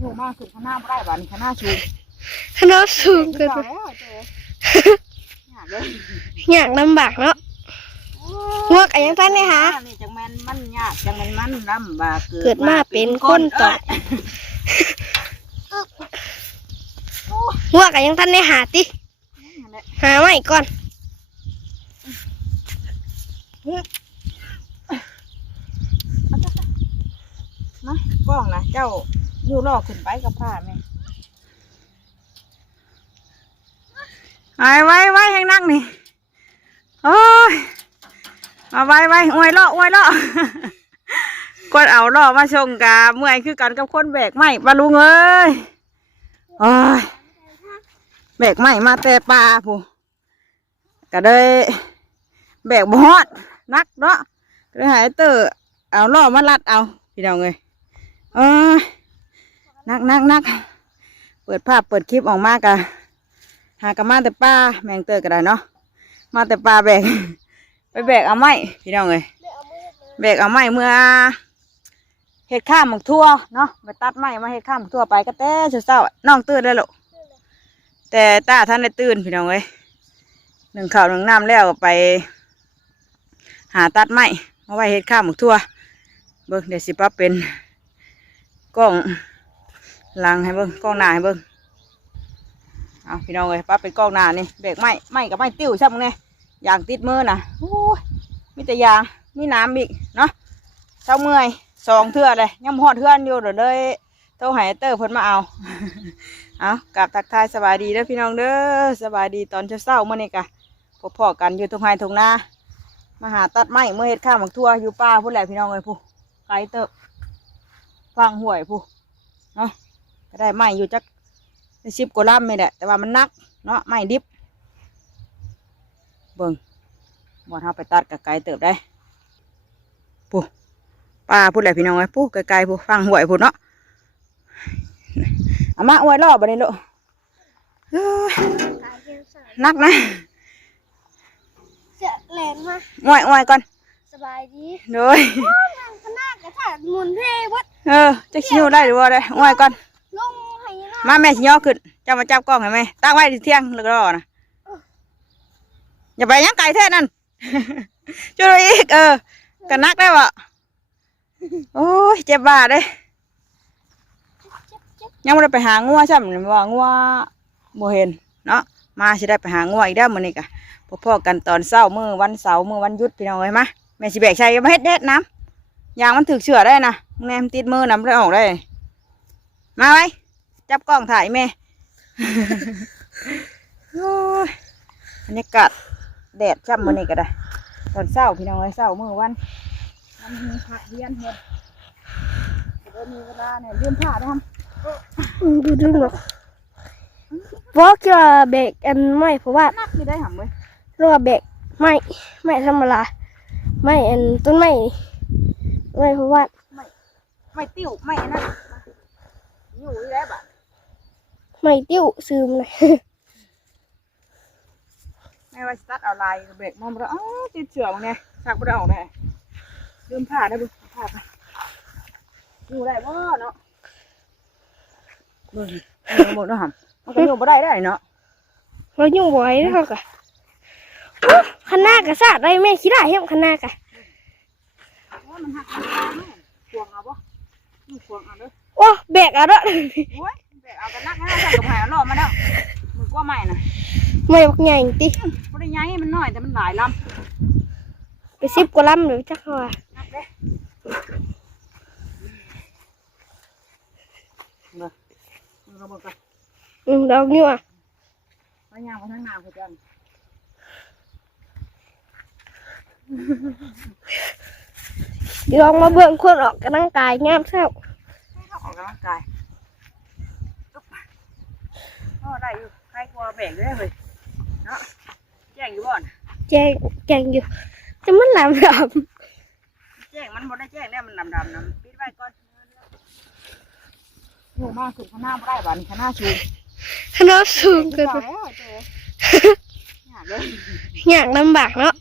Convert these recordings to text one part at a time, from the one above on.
อยู่มากขึ้นข้างหน้าไม่ได้บ้านข้างหน้าชู ข้างหน้าสูงเกินไปอยากลำบากเนาะงวกอะไรยังท่านเนี่ยฮะนี่จังแมนมันยากจังแมนมันลำบากเกิดมาเป็นคนต่อยงวกอะไรยังท่านเนี่ยหาติหาไว้ก่อนนะกล้องนะเจ้าอยู่รอขึ้นไปกับผ้าไหมไว้ให้นั่งนี่โอ้ยมาไว้อวยล่อกดเอาล่อมาชงกาเมื่อยคือกันกับคนแบกไม้ปลาลุงเอ้ยโอ้ยแบกไม้มาแต่ปลาผู้ก็เลยแบกบอดนักเนาะเลยหายเตอเอาล่อมาลัดเอาพี่น้องเลยนักเปิดภาพเปิดคลิปออกมากะหากะมาแต่ป้าแมงเตอร์ก็ได้เนาะมาแต่ป้าแบกไปแบกเอาไม้พี่น้องเลยแบกเอาไม้เมื่อเห็ดข้ามหมกทั่วเนาะไปตัดไม้มาเห็ดข้ามหมกทั่วไปก็แต่เช้าน้องตื่นได้หรอแต่ตาท่านได้ตื่นพี่น้องเลยหนึ่งข้าวหนึ่งน้ำแล้วไปหาตัดไม้มาไว้เห็ดข้ามหมกทั่วเบิ้งเดี๋ยวสิป้าเป็นกล้องหลังให้เบิ้งกล้องหน้าให้เบิ้งเอาพี่น้องเลยป้าเป็นกล้องหน้านี่เบรกไม้กับไม้ติ้วใช่ไหมเนี่ยยางติดมือน่ะโอ้ยมีแต่ยางมีน้ำอีกเนาะเช้าเมื่อย2 เทื่อเลยยังหอดเทื่อนอยู่เดี๋ยวเลยเท่าหายเตอร์เพิ่นมาเอาเอากลับทักทายสบายดีเด้อพี่น้องเด้อสบายดีตอนเช้าเมื่อนี้กะพอกันอยู่ตรงไฮตรงนามาหาตัดไม้เมื่อเฮ็ดข้าวหมักทั่วอยู่ป่าพูดแหละพี่น้องเลยผู้ไกลเตอร์ฟังห่วยผู้เนาะก็ได้ไม้อยู่จัก10 กว่าลำไม่แหละแต่ว่ามันนักเนาะไม้ดิบเบิ่งบ่เฮาไปตัดกับไกลเติบได้ผู้ป้าพูดแหละพี่น้องเลยผู้ไกลๆผู้ฟังห่วยผู้เนาะเอามาอวยรอบบัดนี้ลูกนักนะเสียแรงมากอวยก่อนสบายดีโดยขนาดกระถางมุนเทวัดจะชิวได้หรือว่าได้อวยก่อนลงให้นะมาแม่ชิย่อขึ้นจะมาจับกล้องให้แม่ตั้งไว้ที่เที่ยงแล้วก็รอนะอย่าไปยังไก่แท้นั่นช่วยอีกกันนักได้บ่โอ้ยเจ็บบ่าเด้ยังไม่ได้ไปหางัวใช่ไหมว่างัวโมเห็นเนาะมาสิได้ไปหางัวอีกได้มื้อนี้กะพ่อกันตอนเช้ามื้อวันเสาร์มื้อวันหยุดพี่น้องเอ้ยมาแม่สิแบกใส่มาเฮ็ดเด็ดน้ำยางมันถึกเชื่อได้นะแม่ติดมือน้ำได้ออกได้มาไว้จับกล้องถ่ายแม่บรรยากาศแดดช่ำมื้อนี้ก็ได้ตอนเช้าพี่น้องเอ้ยเช้ามื้อวันมีผักเรียนเฮ็ดเดี๋ยวมีเวลาเนี่ยลืมผ้าได้ทำดูหรอกบอกจะเบรกอันไม่เพราะว่านักที่ได้ทำเลยรัวเบรกไม่ธรรมดาไม่อันต้นไม้เพราะว่าไม่ติ้วไม่นั่นอยู่แล้วแบบไม่ติ้วซึมเลยแม่ว่าสตาร์ทเอาลายเบรกมันแล้วติดเชือกเนี่ยสักไม่ได้ออกเลยลืมผ้าได้บุผ้าไปอยู่ได้บ่เนาะหมดแล้วหำมันก็อยู่บ่ได้เนาะเราอยู่บ่อยนะเขากะขนาดกระสาดได้แม่คิดได้เห็นขนาดกะมันหักขวงเอาบ่ขวงเอาเด้อโอ้แบกเอาเด้อโอ้ยแบกเอากันนักนะใส่กับหายเอาหล่อมาเด้อมือกว่าใหม่น่ะไม่บักใหญ่ติบ่ได้ใหญ่มันน้อยแต่มันหลายลำไป10 กว่าลำหรือจักเขาว่าดอกนี่ว่ะพยายามมาทั้งน้ำคือกันลองมาเบิ่งคนออกกำลังกายงามเช้าออกกำลังกายได้อยู่ใครกลัวแบกได้เลยเนาะแจ้งอยู่บ่อนแจ้งอยู่จะมันดำแจ้งมันบ่ได้แจ้งเนี่ยมันดำนะปิดไว้ก่อนอยู่มากขึ้นข้างหน้าไม่ได้บ้านข้างหน้าชูข้างหน้าสูงเกินไปอยากลำบากเนาะ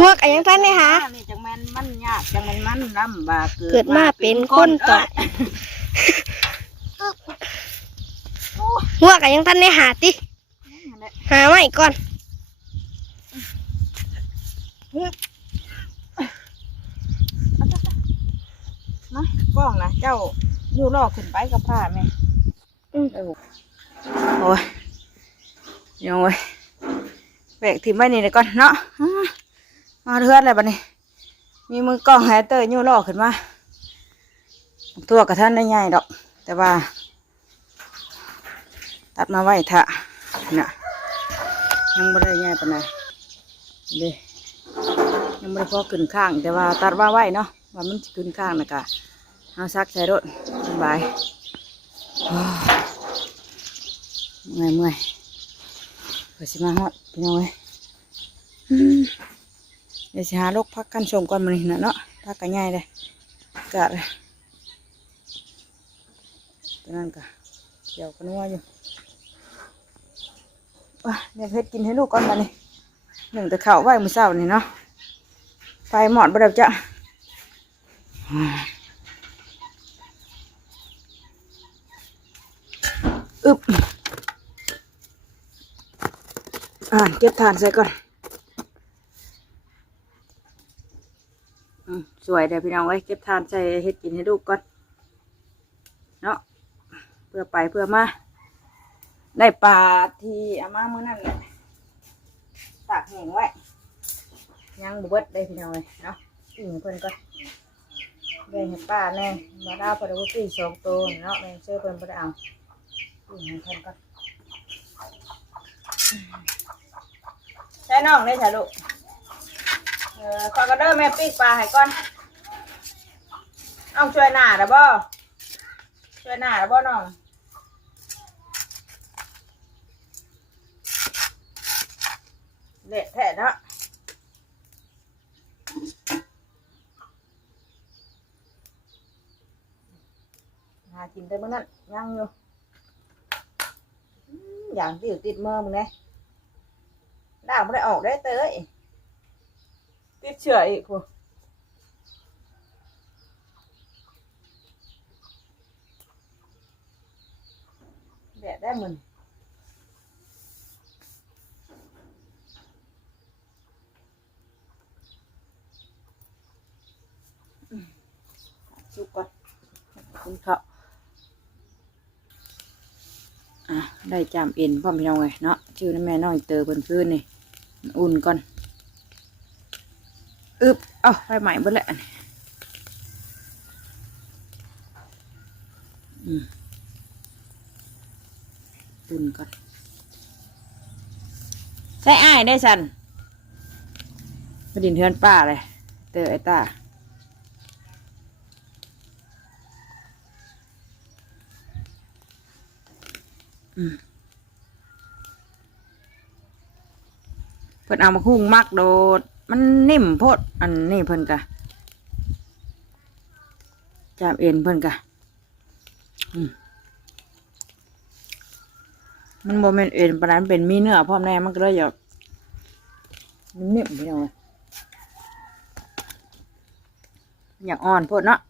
งวกอะไรยังท่านเนี่ยฮะนี่จังแมนมันยากจังแมนมันลำบากเกิดมาเป็นคนต่อย หัวกันยังทันได้หาติหาไว้ก่อน มากล้องนะเจ้าอยู่รอขึ้นไปกับผ้าไหมโอ้ยยังไงแบกถิ่มไว้นี่เลยก่อนเนาะมาเทือนอะไรบ้านี้มีมือกล้องแฮเตอร์อยู่รอขึ้นมาตัวกับท่านได้ใหญ่ดอกแต่ว่าตัดมาไว้เถอะน่ะยังไม่ได้ใหญ่ปานใดเด้ยังไม่ได้พอขึ้นข้างแต่ว่าตัดว่าไว้เนาะว่ามันจะขึ้นข้างนะกะเอาซักใส่รถสบายเมื่อยเปิดสิมาฮอดพี่น้องเอ้ยเดี๋ยวสิหาลูกพักกันชมก่อนมันนี่เนาะพักกันใหญ่เลยกะเลยตอนนั้นกะเกี่ยวกันนัวอยู่เดี๋ยวเพชรกินให้ลูกก่อนมานี่หนึ่งแต่ข้าวไว้มื้อเช้านี่เนาะไฟหมอดบ่ได้จ้ะอึบเก็บทานใส่ก่อนสวยเดี๋ยวพี่น้องไว้เก็บทานใส่เฮ็ดกินให้ลูกก่อนเนาะเพื่อไปเพื่อมาได้ปลาที่อาม่ามื้อนั้นเลยตากแห้งไว้ยังบุเบิดได้พี่น้องเลยเนาะอิ่มเพิ่นก่อนแบ่งให้ป้าแน่มาดาวพอดาวตี2 ตัวเนาะแบ่งเชื่อเพิ่นบ่ได้เอาอิ่มให้เพิ่นก่อนใช่น้องได้ใช่ลูกขอกระเด้อแม่ปีกปลาให้ก่อนเอาช่วยหน้าได้บ่ช่วยหน้าได้บ่น้องเละแท้เนาะหากินได้เมื่อนั้นยังอยู่อย่างที่อยู่ติดมือมึงไงด่างไม่ได้ออกได้เต้ยติดเชื้ออีกคุณแดดได้มึงชุบก่อนคุณเขาได้จามเอ็นพ่อพี่น้องไงเนาะชื่อนั่นแม่น้องเตอเพิ่นพื้นนี่อุ่นก่อนเอาไฟใหม่เบิดแหละอุ่นก่อนใส่อ้ายได้สันกระดิ่งเทือนป้าเลยเตอไอตาเพิ่นเอามาหุ้งมักโดดมันนิ่มโพดอันนี้เพิ่นกะจามเอ็นเพิ่นกะมันโมเมนเอ็นปานนั้นเป็นมีเนื้อพร้อมแน่มันก็เลยอยากนิ่มไปเลยอยากอ่อนโพดเนาะ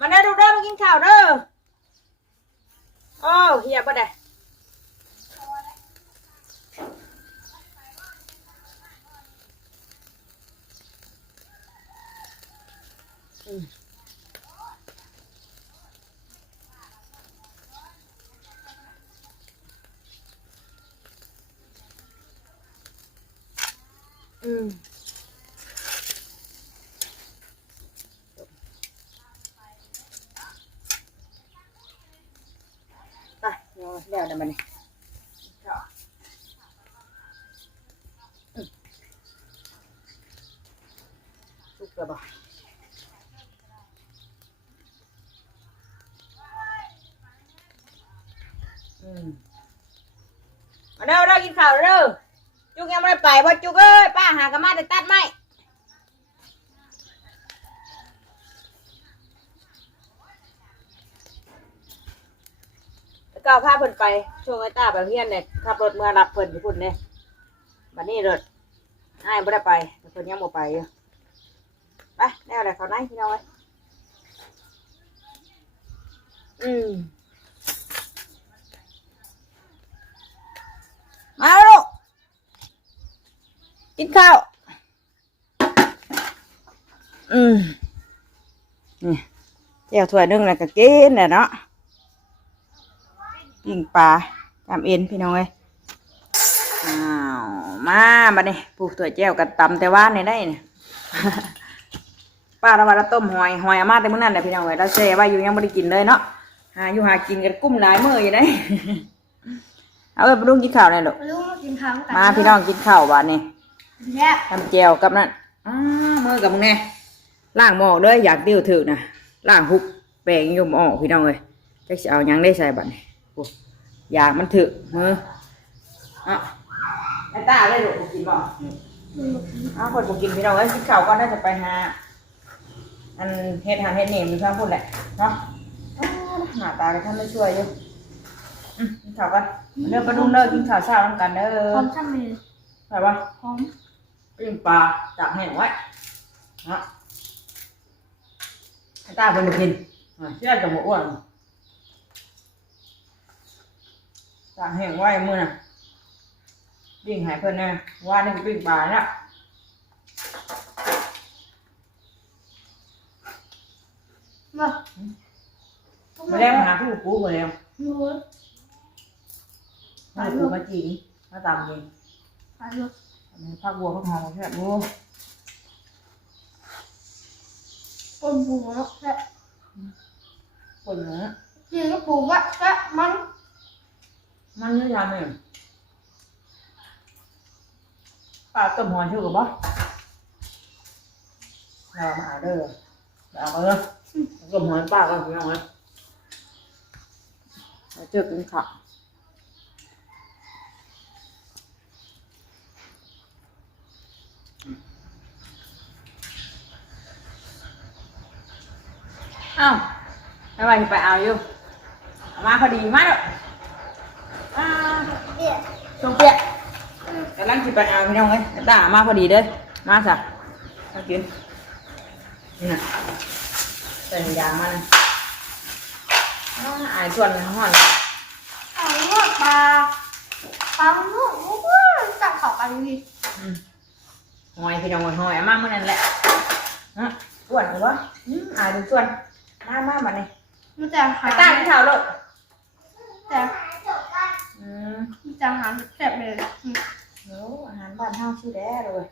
มาได้ดูเด้อมากินข้าวเด้อโอ้เฮียบ่ได้แล้วเดี๋ยวมันสุกแล้วบ่มาเด้อเด้อกินข้าวเด้อจุกยังไม่ได้ไปบ่จุกเอ้ยป้าหากระมาแต่ตัดไม้ เก่าพาเพิ่นไปช่วงไอ้ตาไปเฮียนเนี่ยขับรถเมื่อรับเพิ่นอยู่พุ่นเนี่ยบัดนี้รถอ้ายบ่ได้ไปเพิ่นยังบ่ไปอยู่ไปแนวอะไรเขาไหนพี่น้องเอ้ยมาลูกกินข้าวนี่เจ้าถ้วยนึงแล้วก็กินน่ะเนาะปิ้งปลาตามเอ็นพี่น้องเอ้ยอ้าวมาบัดนี้ปลูกถั่วแจ้วกับตำแต่ว่าในได้เนี่ย ป้าเราว่าเราต้มหอยอามาแต่มื้อนั้นแหละพี่น้องเอ้ยเราแช่ไว้อยู่ยังไม่ได้กินเลยเนาะหากินกันกุ้มหลายมื้ออยู่ได้ เอาไปลุงกินข้าวเลยลูก ลูกกินข้าวกัน มาพี่น้องกินข้าวบัดนี้ แย่ ทำแจวกับนั่นมือกับมึงแน่ล่างหม้อเลยอยากติ้วถึกนะล่างหุบแปลงยมออกพี่น้องเลยจะเอายังได้ใส่บัดนี้อยากมันถึกมือไอ้ตาได้ลูกกินบ่คนบ่กินพี่น้องเอ้ยกินข้าวก็น่าจะไปหาอันเฮ็ดเนมอยู่ข้างพุ่นแหละเนาะหน้าตาก็ท่านไม่ช่วยอยู่กินข้าวกันเด้อปนุ่มเด้อกินข้าวเช้าน้ำกันเด้อ พร้อมช่างเลย ไปบ่ พร้อม ปิ้งปลาจากแห้งไว้นะให้ตาเป็นกินเชื่อจะหมดอ้วนจากแห้งไว้มือน่ะปิ้งหายเพิ่นนะว่านี่คือปิ้งปลาเนี่ยมา มาแล้วหาผู้ปูมาแล้ว ดู มาปูมาจีนมาตำเอง ไปลูก ผักบัวผักหอมแค่บัว ปนปูแค่ ปนเนื้อ กินก็ปูวะแค่มัน มันเนื้อยำเองปลาต้มหอยชื่อกับบ่เรามาเอาเด้อเอามาเด้อต้มหอยปลาก็พี่น้องเอ้ยเจอกินข้าวอ้าวไม่ไหวไปเอาอยู่เอามาพอดีมาแล้วชงเปียกกำลังจะไปเอาพี่น้องเอ้ยตามาพอดีเด้อมาสักมากินนี่น่ะใส่ยางมาเลยอายส่วนห่อน เอาลูกปลาลูกจับเขากันดิ หอยพี่น้องหอยมาเมื่อนั้นแหละส่วนหรือวะอายดูส่วนมาบัดนี้ มันจะหา ตาที่เท้าลูก แต่มันจะหาแซ่บเลย โอ้อาหารบ้านเฮาชื่อแด้เลย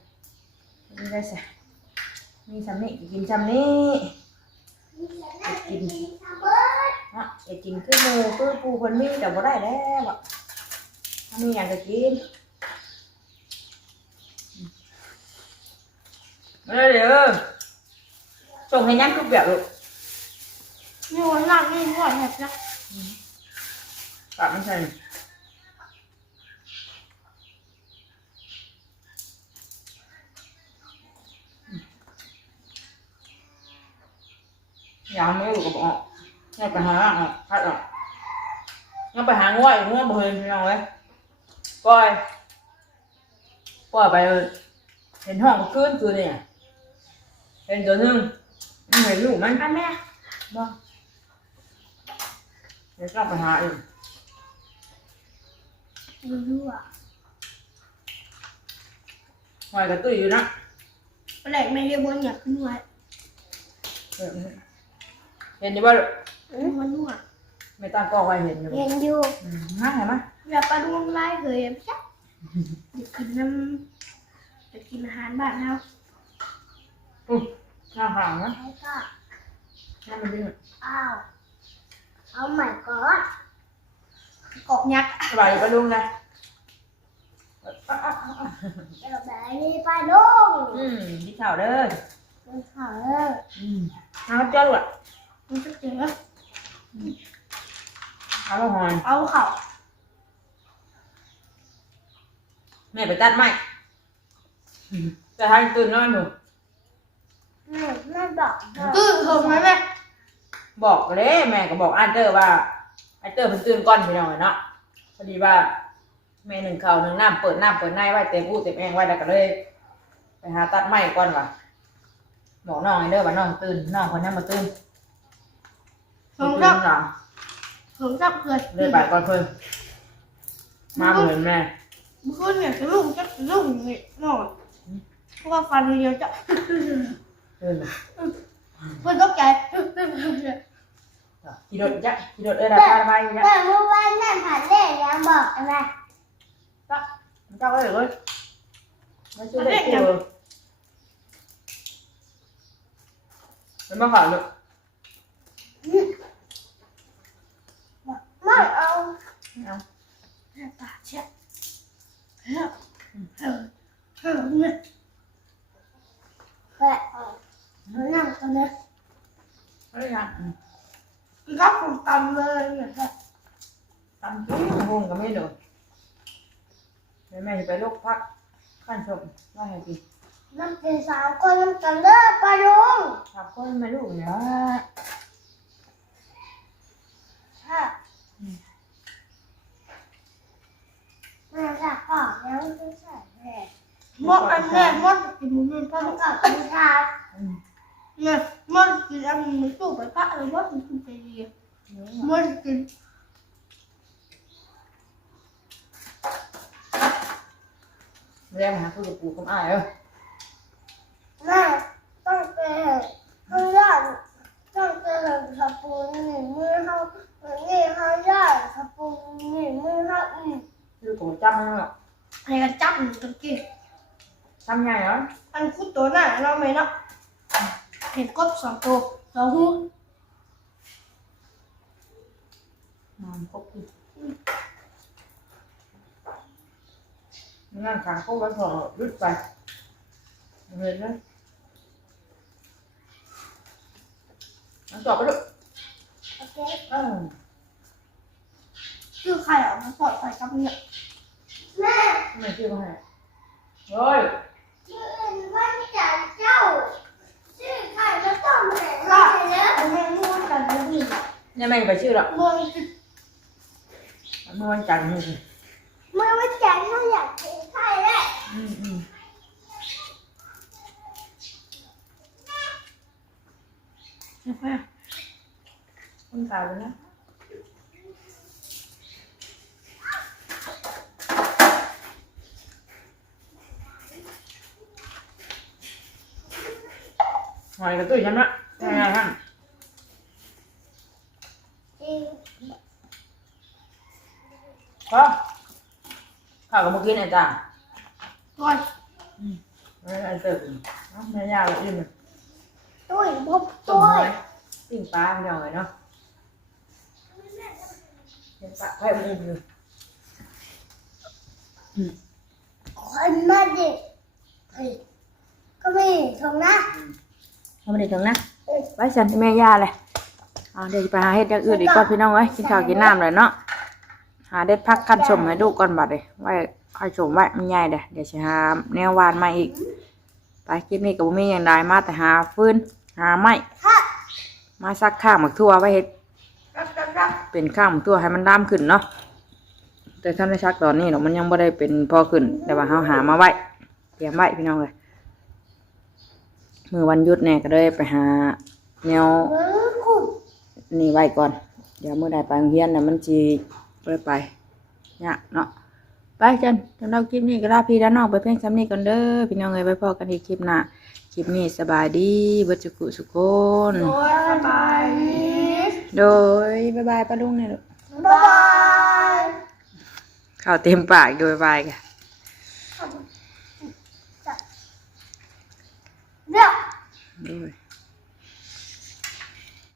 มีได้สิมีสำนีกินสำนีกินกินคือมือคือปูคนมีแต่บ่ได้แล้วอ่ะถ้ามีอย่างจะกินมาเลยเด้อส่งให้ยังคือแบบลูก นี่วันหลังนี่หัวแหบนะ ปากไม่ใช่ยาวไม่อยู่กับออกงั้นไปหาออกพัดออกงั้นไปหาง่วยบ่เห็นพี่น้องเลยปล่อยไปเห็นห้องก็คืนเนี่ยเห็นตัวนึงมันเห็นลูกมัน อันแม่ บ่เดี๋ยวกลับไปหาอีก ดูอ่ะ หอยกระตุ้ยอยู่นะ แหลกไม่ได้บนอยากขึ้นไว้ เห็นอยู่บ่ มันนวด ไม่ตั้งกล้องไว้เห็นอยู่บ่ เห็นอยู่ มาเห็นไหม อย่าปลาดวงไล่เคยชักจะกินน้ำจะกินอาหารบ้านเรา ข้างๆนะ แล้วก็ นั่นมันเป็น อ้าวเอาใหม่ก่อนกบยักษ์ สบายอยู่ปะลุงนะ เดี๋ยวแบบนี้ปลาดุง ที่ข่าวเด้อ มันขาว น้ำเจ้าอ่ะ มันจะเจอ เอาละหอน เอาเข่า แม่ไปตัดไม้จะทำตื่นนอนหนู แม่บอกตื่นลงไหมแม่ บอกเลยแม่ก็บอกอันเดอร์ว่า ไอเตอร์มันตื่นก่อนพี่น้องเนาะพอดีว่าแม่หนึ่งข้าวหนึ่งน้ำเปิดในไว้เต็มอู้เต็มแองไว้แล้วก็เลยไปหาตัดไม้ก่อนว่ะบอกน้องไอเด้อว่าน้องตื่นน้องคนนั้นมาตื่น ผมช ตื่ อน บ หรอ ผมชอบเกิด เลยไปก่อนเพิ่นมาเหมือนแม่ เมื่อคืนเนี่ยจะลูกนี่นอนเพราะว่าฟันเดียวจะ ตื่น เพื่อนตกใจ ขี่รถจ้ะขี่รถได้ระบายจ้ะ แต่เมื่อวานนั่นผ่านเล่ยังบอกอะไร จ้ะเจ้าก็เลยไม่ช่วยเด็กกูเลยมันมาขอลูก ไม่เอา เอา ตาเชี่ยเนี่ย แต่นั่งตรงนี้ ไม่ได้ยัง รับผมตำเลยเนี่ยครับ ตำกุ้งหุ่นก็ไม่โดนแม่จะไปลูกพักขั้นชมว่าไงดี น้ำเป็น3 คนน้ำกันเด้อปลาลุง ขับคนไม่ลูกเนี่ย ค่ะแม่จะขอยังไม่ใส่แม่ มดอันแรกมดกินมัน ต้ ต้ อ อง ง กับคุณชา เนี่ยมดกินอันมันตู้ไปพระเลยมดกินไปดีมดกิน ไม่ได้มาหาคือปูกับอ้ายเออ แม่ต้องเจอข้างล่างต้องเจอสปูนนี่มือเขานี่เขาย่าสปูนนี่มือเขาอีก คือกูจำไม่หรอก ให้กันจับมันตะกี้ จำไงเหรอ อันคุดตัวหน้าเราไหมเนาะเห็นกบ2 ตัว2 หู ครบทีงานขาเขาไว้พอรุดไปเห็นไหมมันจบไปลูก โอเค ชื่อใครอ่ะมาสอดใส่กับเนี่ย แม่ ไม่ชื่อเขาให้เฮ้ย ชื่อวันจันทร์เจ้าชื่อใครก็ต้องแม่ ก็ เนอะ แม่มูนกันจะดี ยังไม่ไปชื่อหรอก มองจิต เมื่อวันจันทร์นี่สิ เมื่อวันจันทร์เราอยากกินไข่แหละ อืมใช่ไหม คนตายไปนะหอยกระตุ้ยฉันละยังไงฮะ จริง ก็ข้าวกับเมื่อกี้เนี่ยจ้า ก่อน ไม่ได้เติมไม่ยากเลยอิ่มเลย ตุ้ยบุบ ต้ม ตุ้ ห ย อยปิ้งปลาพี่น้องเลยเนาะเป็นปลาไข่บุ้มอยู่ คนมาดิเฮ้ยก็ไม่ถงนะ ทำไม่ได้ถึงนะไว้ฉันแม่ย่าเลยเดี๋ยวไปหาเฮ็ดอย่างอื่นอีกก่อนพี่น้องเอ้ยกินข้าวกินน้ำเลยเนาะหาได้พักขั้นชมให้ดูก่อนบัดเลยไว้ค่อยชมไว้มันใหญ่เด้เดี๋ยวจะหาแนววานมาอีกไปคลิปนี้ก็บ่มีอย่างใดมาแต่หาฟืนหาไม้มาซักข้างหมักทั่วไว้เฮ็ด รับ เป็นข้างหมักทั่วให้มันดำขึ้นเนาะแต่ถ้าไม่ซักตอนนี้เนาะมันยังบ่ได้เป็นพอขึ้นแต่ว่าเราหามาไว้เตรียมไว้พี่น้องเลยมื้อวันหยุดแน่ก็เลยไปหาแนว มือคุณ นี่ไว้ก่อนเดี๋ยวมื้อใดไปโรงเรียนน่ะมันสิบ่ได้ไปยากเนาะไปจันสำหรับคลิปนี้ก็ลาพี่และน้องไปเพียงซ้ำนี้ก่อนเด้อพี่น้องเอ้ยไว้พอกันอีกคลิปหน้าคลิปนี้สบายดีเบิดสุขสุขคน โดยสบาย โดยบ๊ายบายป้าลุงเนี่ยลูก บาย ข้าวเต็มปากโดยบายกัน เดี๋ยว โดย